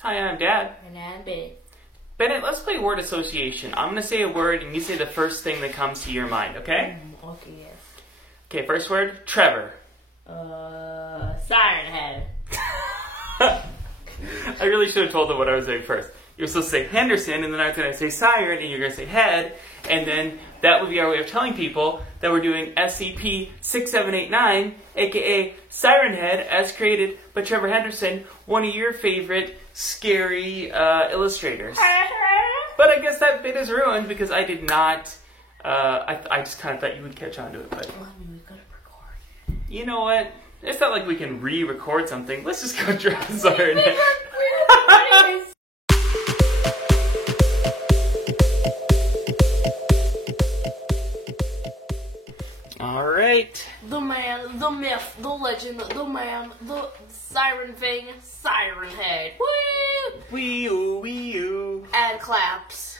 Hi, I'm Dad. And I'm Bennett. Bennett, let's play word association. I'm going to say a word and you say the first thing that comes to your mind, okay? Okay, yes. Okay, first word, Trevor. Siren Head. I really should have told them what I was doing first. You're supposed to say Henderson, and then I was going to say Siren, and you're going to say Head, and then that would be our way of telling people that we're doing SCP-6789, aka Siren Head, as created by Trevor Henderson, one of your favorite scary illustrators. But I guess that bit is ruined because I did not. I just kind of thought you would catch on to it, but Well, I mean, we could record. you know what? It's not like we can re-record something. Let's just go draw Siren Head. All right. The man, the myth, the legend, the man, the siren thing, Siren Head. Woo! Wee-oo, wee-oo. And claps.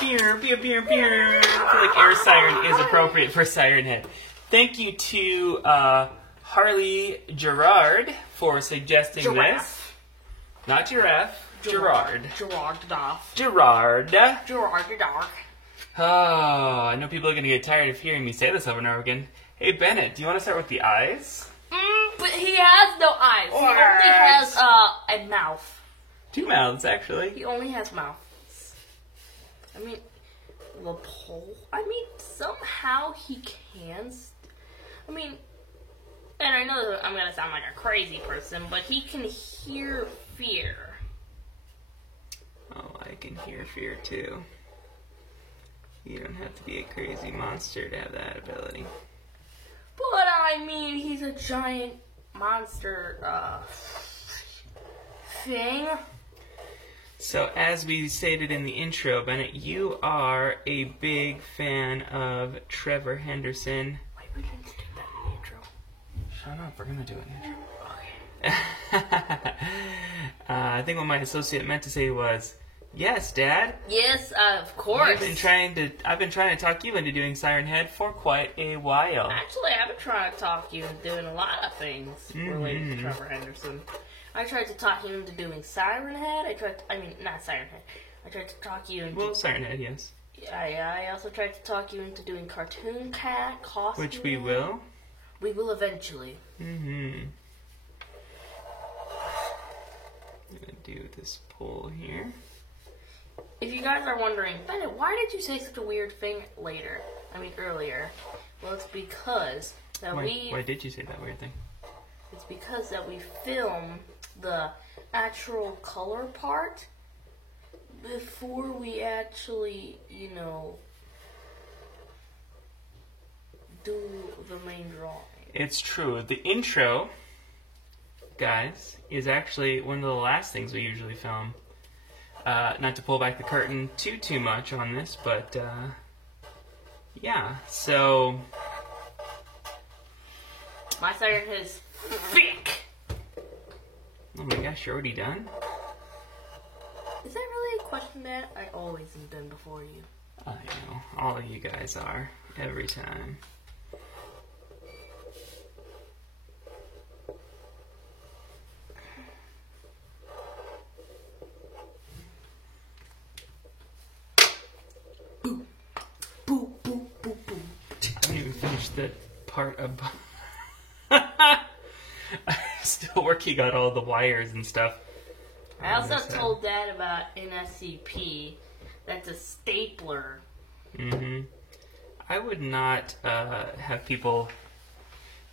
Beer, beer, beer, beer. I feel like air siren is appropriate for Siren Head. Thank you to Harley Gerard for suggesting Giraffe. this. Not giraffe. Gerard. Gerard Doff. Gerard. Gerard the Dark. Oh, I know people are going to get tired of hearing me say this over and over again. Hey, Bennett, do you want to start with the eyes? But he has no eyes. He only has a mouth. Two mouths, actually. He only has mouth. I mean, the pole. I mean, somehow he can. I mean, and I know that I'm gonna sound like a crazy person, but he can hear fear. Oh, I can hear fear, too. You don't have to be a crazy monster to have that ability. But I mean, he's a giant monster thing. So, as we stated in the intro, Bennett, you are a big fan of Trevor Henderson. Why would you do that in the intro? Shut up, we're going to do an intro. Okay. I think what my associate meant to say was, yes, Dad. Yes, of course. I've been trying to talk you into doing Siren Head for quite a while. Actually, I've been trying to talk you into doing a lot of things related to Trevor Henderson. I tried to talk you into doing Siren Head. Not Siren Head. I tried to talk you into... Well, Siren Head, yes. I also tried to talk you into doing Cartoon Cat, Costume. Which we will. We will eventually. I'm gonna do this poll here. If you guys are wondering, Bennett, why did you say such a weird thing earlier? Well, it's because that Why did you say that weird thing? It's because that we film the actual color part before we actually, do the main drawing. It's true. The intro, guys, is actually one of the last things we usually film. Not to pull back the curtain too much on this, but yeah. So My siren is thick. oh my gosh, you're already done? Is that really a question, Matt? I always am done before you. I know. All of you guys are. Every time. Boop, boop, boop, boop. I didn't even finish the part about... I'm still working on all the wires and stuff. I also told Dad about an SCP. That's a stapler. I would not have people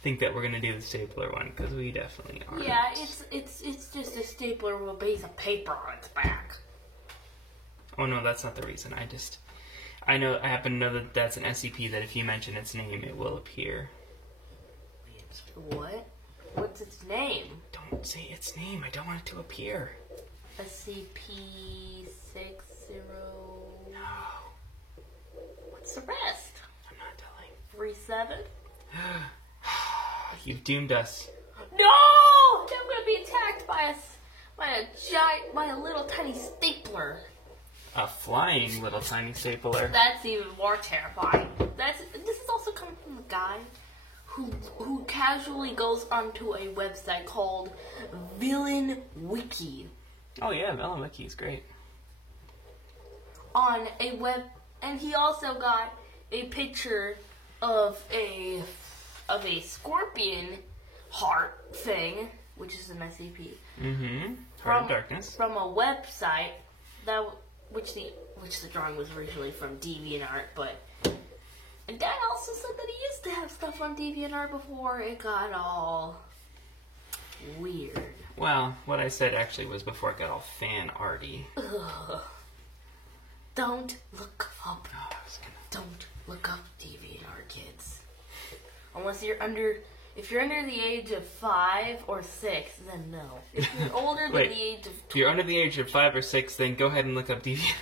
think that we're going to do the stapler one, because we definitely aren't. Yeah, it's just a stapler with a piece of paper on its back. Oh no, that's not the reason. I happen to know that that's an SCP that if you mention its name, it will appear. What? What's its name? Don't say its name. I don't want it to appear. SCP-60... No. What's the rest? I'm not telling. 37? You've doomed us. No! I'm gonna be attacked by a little tiny stapler. A flying little tiny stapler. That's even more terrifying. This is also coming from a guy who casually goes onto a website called Villain Wiki Oh yeah, Villain Wiki is great. on a web, and he also got a picture of a scorpion heart thing, which is an SCP. Mm-hmm. Heart of Darkness. From a website which the drawing was originally from DeviantArt, but and Dad also said that he used to have stuff on DeviantArt before it got all weird. Well, what I said actually was before it got all fan-arty. Ugh. Don't look up. Oh, I was gonna... Don't look up DeviantArt, kids. Unless you're under. If you're under the age of 5 or 6, then no. If you're older than Wait, the age of if you're under the age of 5 or 6, then go ahead and look up DeviantArt.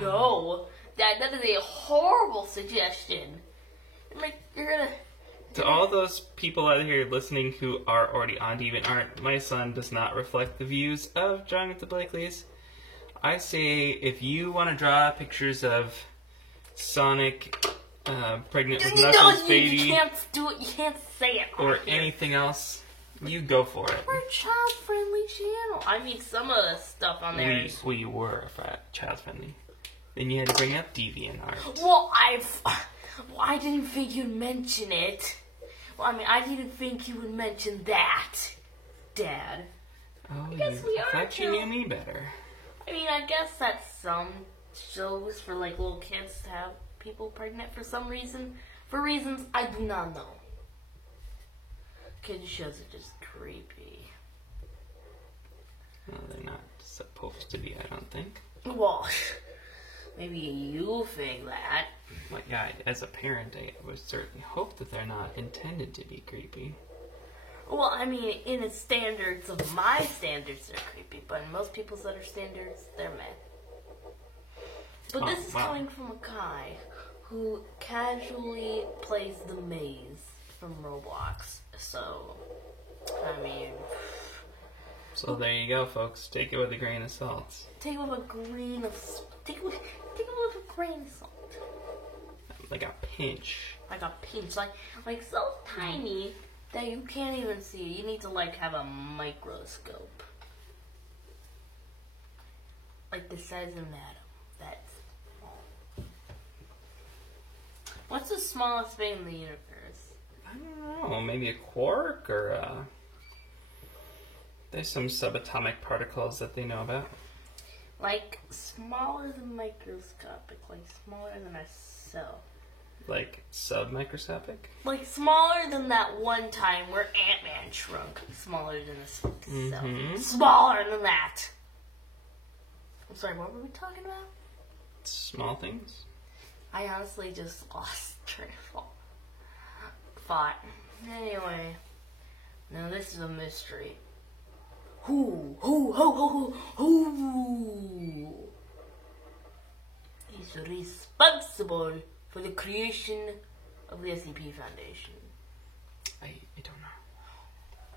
No. That is a horrible suggestion. Like, you're gonna... To all those people out here listening who are already on DeviantArt, my son does not reflect the views of Drawing with the Blakeleys. I say if you want to draw pictures of Sonic pregnant with Knuckles baby, you can't do it. You can't say it. or anything else, you go for it. We're a child-friendly channel. I mean, some of the stuff on there is... We were child-friendly. Then you had to bring up DeviantArt. Well, I didn't think you'd mention it. Well, I mean, I didn't think you would mention that, Dad. Oh, I guess we are, I thought you too. knew me better. I mean, I guess that some shows for, like, little kids to have people pregnant for some reason. For reasons I do not know. Kids shows are just creepy. Well, they're not supposed to be, I don't think. Well, maybe you think that. Well, yeah, as a parent, I would certainly hope that they're not intended to be creepy. Well, I mean, in the standards of my standards, they're creepy, but in most people's other standards, they're meh. But this is coming from a guy who casually plays the maze from Roblox, so, I mean... So there you go, folks. Take it with a grain of salt. Take it with a grain of... Take it with a grain of salt. Like a pinch. Like a pinch, like so tiny that you can't even see it. You need to, like, have a microscope. Like the size of an atom. That's small. What's the smallest thing in the universe? I don't know. Maybe a quark or there's some subatomic particles that they know about. Like, smaller than microscopic. Like, smaller than a cell. Like submicroscopic? Like, smaller than that one time where Ant-Man shrunk. Smaller than a cell. Mm-hmm. Smaller than that. I'm sorry, what were we talking about? Small things. I honestly just lost train of thought. Anyway, now this is a mystery. Who is responsible for the creation of the SCP Foundation? I don't know.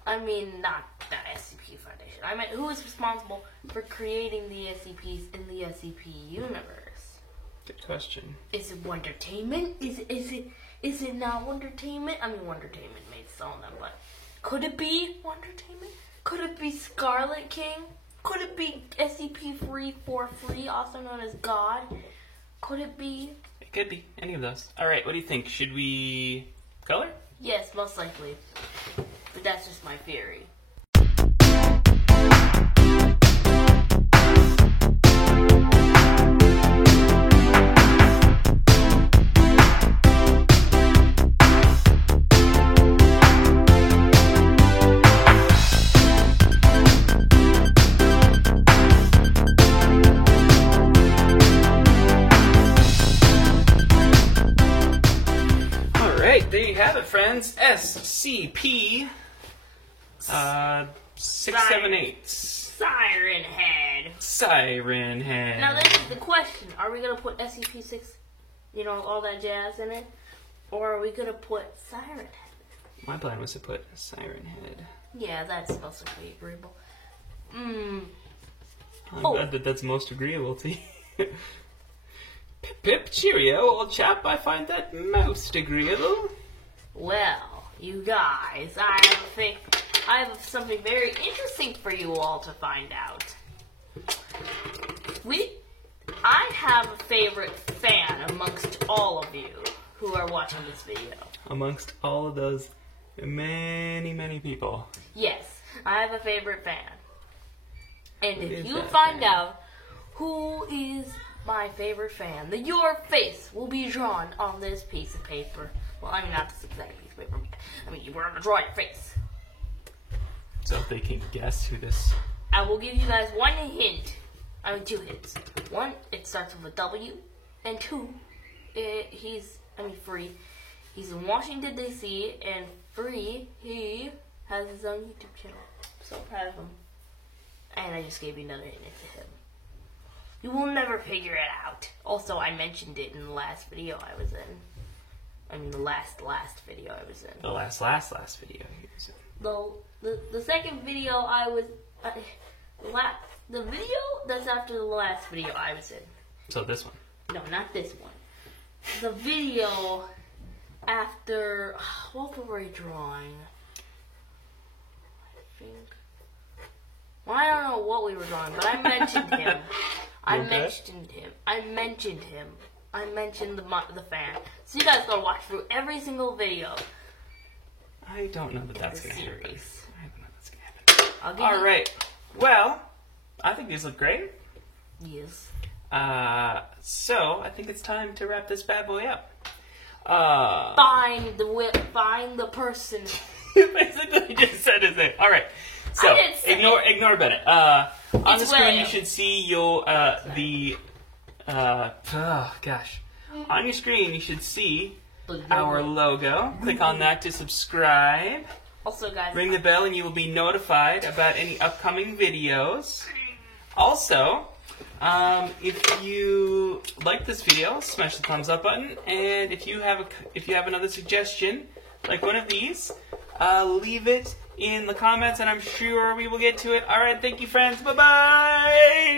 I mean, not the SCP Foundation. I meant who is responsible for creating the SCPs in the SCP universe? Good question. Is it Wondertainment? Is it not Wondertainment? I mean, Wondertainment made some of them, but could it be Wondertainment? Could it be Scarlet King? Could it be SCP-343, also known as God? Could it be? It could be any of those. All right, what do you think? Should we color? Yes, most likely. But that's just my theory. There you have it, friends. SCP 678. Siren Head. Siren Head. Now this is the question. Are we going to put SCP-6, all that jazz in it? Or are we going to put Siren Head? My plan was to put Siren Head. Yeah, that's most agreeable. I'm glad that that's most agreeable to you. Pip pip, cheerio, old chap. I find that most agreeable. Well, you guys, I I have something very interesting for you all to find out. I have a favorite fan amongst all of you who are watching this video. Amongst all of those many, many people. Yes, I have a favorite fan. And if you that find fan? out who is my favorite fan, then your face will be drawn on this piece of paper. Well, I mean, not this exact piece of paper. I mean, we're going to draw your face. So if they can guess who this... I will give you guys one hint. I mean, 2 hints. 1, it starts with a W. And 2, Free. He's in Washington, D.C. And Free, he has his own YouTube channel. I'm so proud of him. And I just gave you another hint to him. You will never figure it out. Also, I mentioned it in the last video I was in. I mean, the last video I was in. The last video he was in. The second video I was... the video that's after the last video I was in. So this one. No, not this one. The video after... What were we drawing? I think... Well, I don't know what we were drawing, but I mentioned him. I mentioned the fan. So you guys gotta watch through every single video. I don't know that that's The going to happen. series. I don't know that's going to happen. All right. Well, I think these look great. Yes. So I think it's time to wrap this bad boy up. Find the person. You basically just said his name. All right. So I didn't say ignore Bennett. On the It's screen William. you should see on your screen you should see our logo. Click on that to subscribe. Also, guys, Ring the bell and you will be notified about any upcoming videos. Also, if you like this video, smash the thumbs up button, and if you have another suggestion, like one of these, leave it in the comments, and I'm sure we will get to it. All right, thank you, friends. Bye-bye.